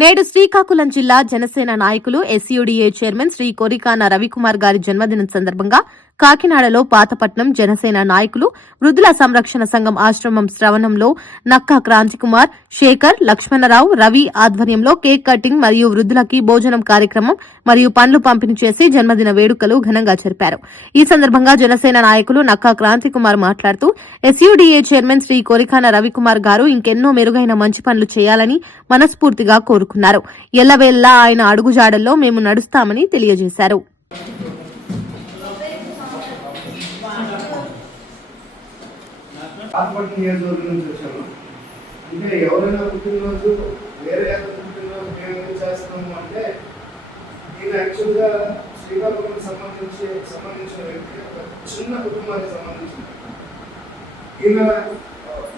నేడు శ్రీకాకుళం జిల్లా జనసేన నాయకులు ఎస్యూడీఏ చైర్మన్ శ్రీ కొరికాన రవికుమార్ గారి జన్మదినం సందర్భంగా కాకినాడలో పాతపట్నం జనసేన నాయకులు వృద్ధుల సంరక్షణ సంఘం ఆశ్రమం శ్రవణంలో నక్కా క్రాంతికుమార్, శేఖర్, లక్ష్మణరావు, రవి ఆధ్వర్యంలో కేక్ కటింగ్ మరియు వృద్ధులకి భోజనం కార్యక్రమం మరియు పండ్లు పంపిణీ చేసి జన్మదిన వేడుకలు ఘనంగా జరిపారు. ఈ సందర్భంగా జనసేన నాయకులు నక్కా క్రాంతికుమార్ మాట్లాడుతూ ఎస్యూడీఏ చైర్మన్ శ్రీ కొరికాన రవికుమార్ గారు ఇంకెన్నో మెరుగైన మంచి పనులు చేయాలని మనస్ఫూర్తిగా కోరుకున్నారు. ఎల్లవేళ్లా ఆయన అడుగుజాడల్లో మేము నడుస్తామని తెలియజేశారు. నియోజకవర్గం నుంచి వచ్చాము. అంటే ఎవరైనా పుట్టినరోజు వేరే పుట్టినరోజు మేము ఎందుకు చేస్తాము అంటే ఈయన యాక్చువల్గా శ్రీకాకుళం సంబంధించిన వ్యక్తి ఒక చిన్న కుటుంబానికి సంబంధించిన ఈయన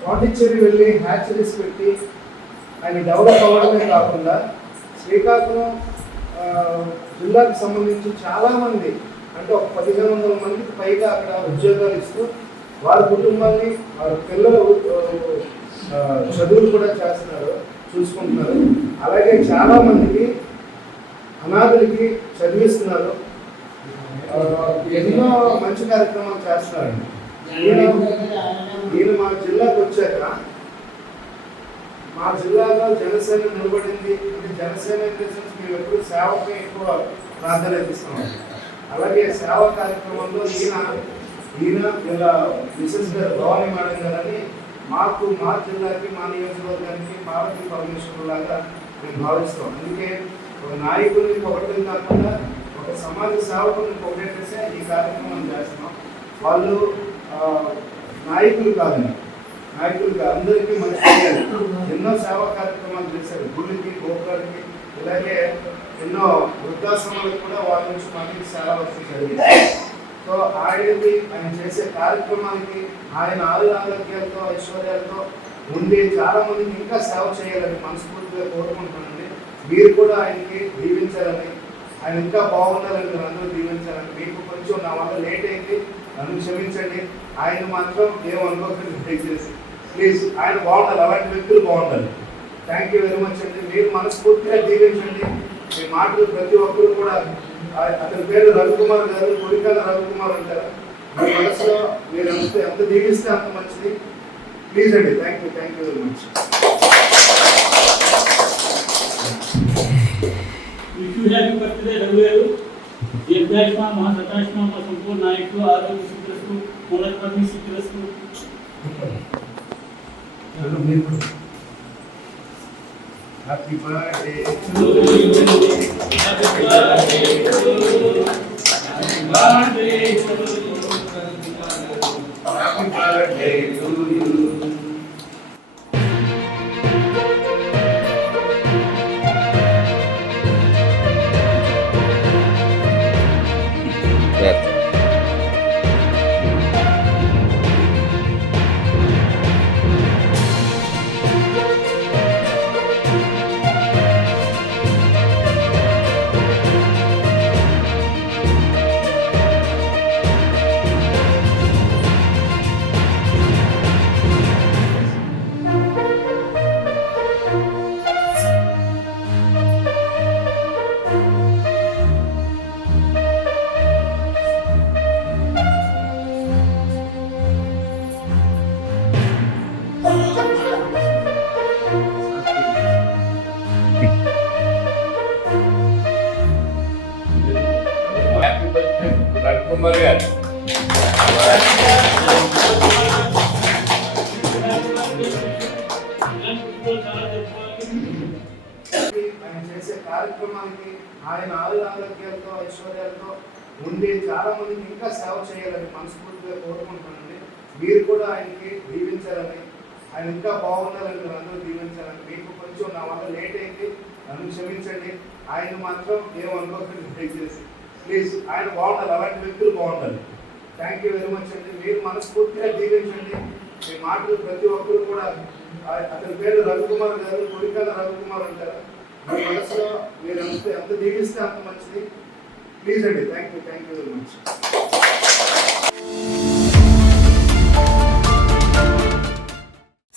పాండిచ్చేరి వెళ్ళి హ్యాచరీస్ పెట్టి ఆయన డెవలప్ అవ్వడమే కాకుండా శ్రీకాకుళం జిల్లాకు సంబంధించి చాలామంది అంటే ఒక 1500 మందికి పైగా అక్కడ ఉద్యోగాలు ఇస్తూ వారి కుటుంబాన్ని వారి పిల్లలు చదువులు కూడా చేస్తున్నారు, చూసుకుంటున్నారు. అలాగే చాలామందికి అనాథులకి చదివిస్తున్నారు. ఎన్నో మంచి కార్యక్రమాలు చేస్తున్నారండి. ఈయన మా జిల్లాకు వచ్చాక మా జిల్లాలో జనసేన నిలబడింది అంటే జనసేన మేము ఎప్పుడు సేవకి ఎక్కువ ప్రాధాన్యత ఇస్తున్నాం. అలాగే సేవా కార్యక్రమంలో ఈయన ఇలా మిసెస్ గారు భవానీ మేడం గారని మాకు మా జిల్లాకి మా నియోజకవర్గానికి పార్టీ పరమేశ్వరు లాగా మేము భావిస్తాం. అందుకే ఒక నాయకుడిని ఒకటి కాకుండా ఒక సమాజ సేవకుని ఒకటేసే ఈ కార్యక్రమం చేస్తున్నాం. వాళ్ళు నాయకులు కాదండి, నాయకులకి అందరికీ మంచి చేయాలి. ఎన్నో సేవా కార్యక్రమాలు చేశారు, గుళ్ళకి గోపురాలకి, ఇలాగే ఎన్నో వృద్ధాశ్రమాలకు కూడా వాళ్ళ నుంచి మనకి సేవ వస్తూ జరిగింది. సో ఆయన చేసే కార్యక్రమానికి ఆయన ఆరోగ్యాలతో ఐశ్వర్యాలతో ఉండి చాలా మందికి ఇంకా సేవ చేయాలని మనస్ఫూర్తిగా కోరుకుంటున్నానండి. మీరు కూడా ఆయనకి దీవించాలని, ఆయన ఇంకా బాగుండాలని మీరు అందరూ దీవించాలని. మీకు కొంచెం నా వల్ల లేట్ అయింది, నన్ను క్షమించండి. ఆయన మాత్రం ఏమనుకోకండి దయచేసి ప్లీజ్. ఆయన బాగుండాలి, అలాంటి వ్యక్తులు బాగుండాలి. థ్యాంక్ యూ వెరీ మచ్ అండి. మీరు మనస్ఫూర్తిగా దీవించండి. మీ మాటలు ప్రతి ఒక్కరు కూడా అతని పేరు రవికుమార్ గారు, కొరికాన రవికుమార్ అంటారు. మీ మనసులో మీరు ఎంత దీవిస్తే అంత మంచిది. ప్లీజ్ అండి. Thank you very much. Happy birthday Ravi garu. దీర్ఘాయుష్మ మహాసతాయుష్మ మా సంపూర్ణ నాయకులు ఆరోగ్య సిద్ధులకు మూలపత్ని సిద్ధులకు happy birthday to you. Happy birthday to you. Happy birthday to you. Happy birthday to you. Ravikumar garu ఆయన చేసే కార్యక్రమానికి ఆయన ఆరోగ్యాలతో ఐశ్వర్యాలతో ఉండి చాలా మందికి ఇంకా సేవ చేయాలని మనస్ఫూర్తిగా కోరుకుంటున్నానండి. మీరు కూడా ఆయనకి దీవించాలని, ఆయన ఇంకా బాగుండాలని మీరు అందరూ దీవించాలని. మీకు కొంచెం నా వల్ల లేట్ అయింది, నన్ను క్షమించండి. ఆయన మాత్రం ఏమనుకోకండి దయచేసి ప్లీజ్. ఆయన బాగుండాలి, అలాంటి వ్యక్తులు బాగుండాలి. థ్యాంక్ యూ వెరీ మచ్ అండి. మీరు మనస్ఫూర్తిగా దీవించండి. మీ మాటలు ప్రతి ఒక్కరు కూడా అతని పేరు రవికుమార్ గారు, కొరికాన రవికుమార్ అంటారు. మీ మనసులో మీరు ఎంత దీవిస్తే అంత మంచిది. ప్లీజ్ అండి. Thank you very much.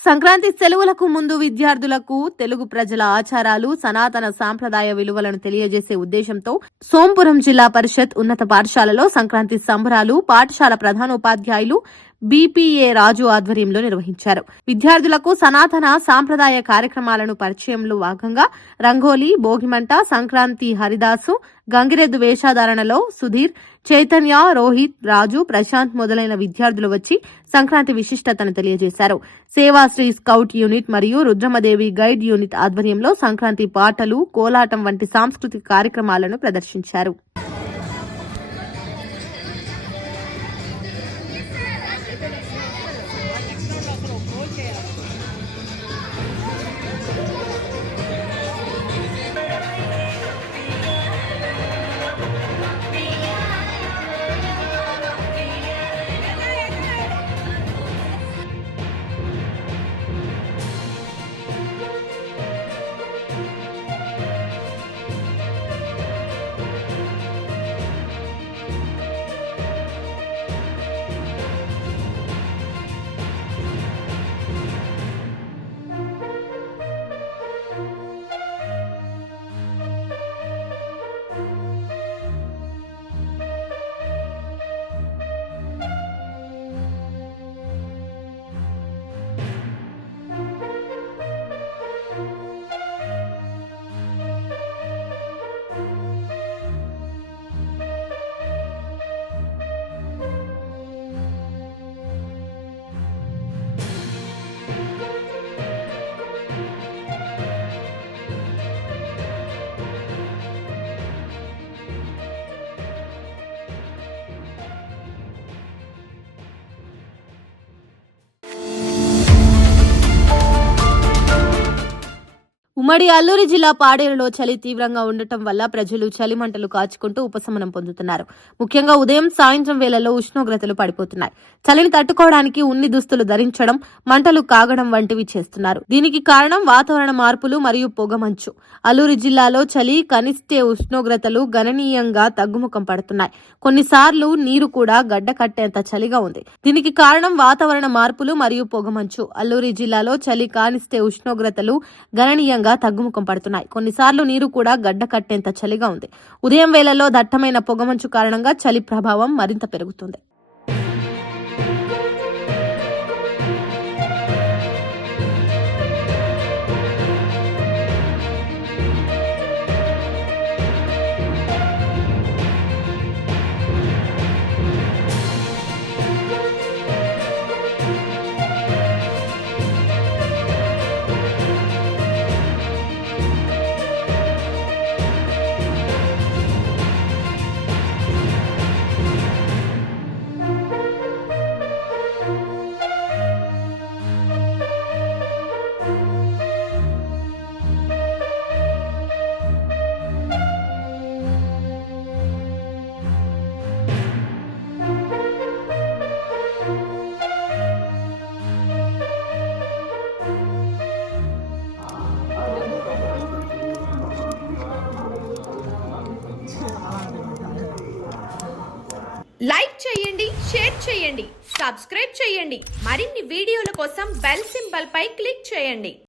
Sankranti సెలవులకు ముందు విద్యార్థులకు తెలుగు ప్రజల ఆచారాలు, సనాతన సాంప్రదాయ విలువలను తెలియజేసే ఉద్దేశంతో సోంపురం జిల్లా పరిషత్ ఉన్నత పాఠశాలలో సంక్రాంతి సంబరాలు పాఠశాల ప్రధానోపాధ్యాయులు బీపీఏ రాజు ఆధ్వర్యంలో నిర్వహించారు. విద్యార్థులకు సనాతన సాంప్రదాయ కార్యక్రమాలను పరిచయంలో భాగంగా రంగోలీ, భోగిమంట, సంక్రాంతి హరిదాసు, గంగిరెద్దు వేషధారణలో సుధీర్, చైతన్య, రోహిత్, రాజు, ప్రశాంత్ మొదలైన విద్యార్థులు వచ్చి సంక్రాంతి విశిష్టతను తెలియజేశారు. సేవాశ్రీ స్కౌట్ యూనిట్ మరియు రుద్రమదేవి గైడ్ యూనిట్ ఆధ్వర్యంలో సంక్రాంతి పాటలు, కోలాటం వంటి సాంస్కృతిక కార్యక్రమాలను ప్రదర్శించారు. ఉమ్మడి అల్లూరి జిల్లా పాడేరులో చలి తీవ్రంగా ఉండటం వల్ల ప్రజలు చలిమంటలు కాచుకుంటూ ఉపశమనం పొందుతున్నారు. ముఖ్యంగా ఉదయం, సాయంత్రం వేళల్లో ఉష్ణోగ్రతలు పడిపోతున్నాయి. చలిని తట్టుకోవడానికి ఉన్ని దుస్తులు ధరించడం, మంటలు కాగడం వంటివి చేస్తున్నారు. దీనికి కారణం వాతావరణ మార్పులు మరియు పొగమంచు. అల్లూరి జిల్లాలో చలి కనిష్ట ఉష్ణోగ్రతలు గణనీయంగా తగ్గుముఖం పడుతున్నాయి. కొన్నిసార్లు నీరు కూడా గడ్డ కట్టేంత చలిగా ఉంది. దీనికి కారణం వాతావరణ మార్పులు మరియు పొగమంచు. అల్లూరి జిల్లాలో చలి కనిష్ట ఉష్ణోగ్రతలు గణనీయంగా తగ్గుముఖం పడుతున్నాయి. కొన్నిసార్లు నీరు కూడా గడ్డ కట్టేంత చలిగా ఉంది. ఉదయం వేళల్లో దట్టమైన పొగమంచు కారణంగా చలి ప్రభావం మరింత పెరుగుతుంది. లైక్ చేయండి, షేర్ చేయండి, సబ్స్క్రైబ్ చేయండి. మరిన్ని వీడియోల కోసం బెల్ సింబల్ పై క్లిక్ చేయండి.